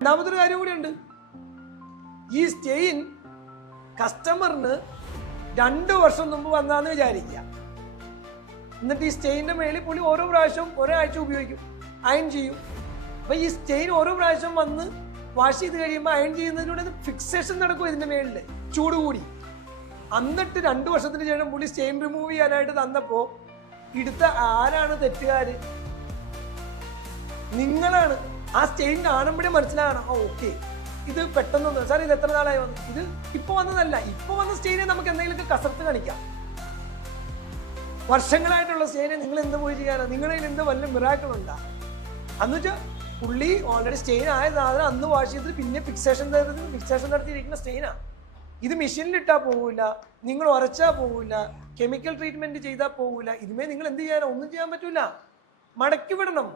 രണ്ടാമതൊരു കാര്യം കൂടിയുണ്ട്. ഈ സ്റ്റെയിൻ കസ്റ്റമറിന് 2 വർഷം മുമ്പ് വന്നാന്ന് വിചാരിക്കുക. എന്നിട്ട് ഈ സ്റ്റെയിൻ്റെ മേളിൽ പുള്ളി ഓരോ പ്രാവശ്യവും ഒരാഴ്ച ഉപയോഗിക്കും, അയൺ ചെയ്യും. അപ്പൊ ഈ സ്റ്റെയിൻ ഓരോ പ്രാവശ്യം വന്ന് വാഷ് ചെയ്ത് കഴിയുമ്പോൾ അയൺ ചെയ്യുന്നതിലൂടെ ഫിക്സേഷൻ നടക്കും ഇതിന്റെ മേളിൽ, ചൂട് കൂടി. എന്നിട്ട് 2 വർഷത്തിന് ശേഷം പുള്ളി സ്റ്റെയിൻ റിമൂവ് ചെയ്യാനായിട്ട് തന്നപ്പോ ഇടുത്ത ആരാണ് തെറ്റുകാര്? നിങ്ങളാണ്. ആ സ്റ്റെയിൻ കാണുമ്പോഴേ മനസ്സിലാകണം, ഓക്കെ ഇത് പെട്ടെന്ന് സാർ ഇത് എത്ര നാളായി വന്നു, ഇത് ഇപ്പൊ വന്നതല്ല. ഇപ്പൊ വന്ന സ്റ്റെയിനെ നമുക്ക് എന്തെങ്കിലുമൊക്കെ കസർത്ത് കാണിക്കാം. വർഷങ്ങളായിട്ടുള്ള സ്റ്റെയിനെ നിങ്ങൾ എന്ത് പോയി ചെയ്യാനാ? നിങ്ങളിൽ എന്ത് വല്ല മിറാക്കിൾ ഉണ്ടാ? എന്നുവെച്ചാൽ പുള്ളി ഓൾറെഡി സ്റ്റെയിൻ ആയ സാധനം അന്ന് വാഷ് ചെയ്തിട്ട് പിന്നെ ഫിക്സേഷൻ നടത്തിയിരിക്കുന്ന സ്റ്റെയിനാ. ഇത് മെഷീനിലിട്ടാൽ പോകില്ല, നിങ്ങൾ ഉരച്ചാൽ പോകില്ല, കെമിക്കൽ ട്രീറ്റ്മെന്റ് ചെയ്താൽ പോകില്ല. ഇതുമേ നിങ്ങൾ എന്ത് ചെയ്യാനാ? ഒന്നും ചെയ്യാൻ പറ്റൂല, മടക്കി വിടണം.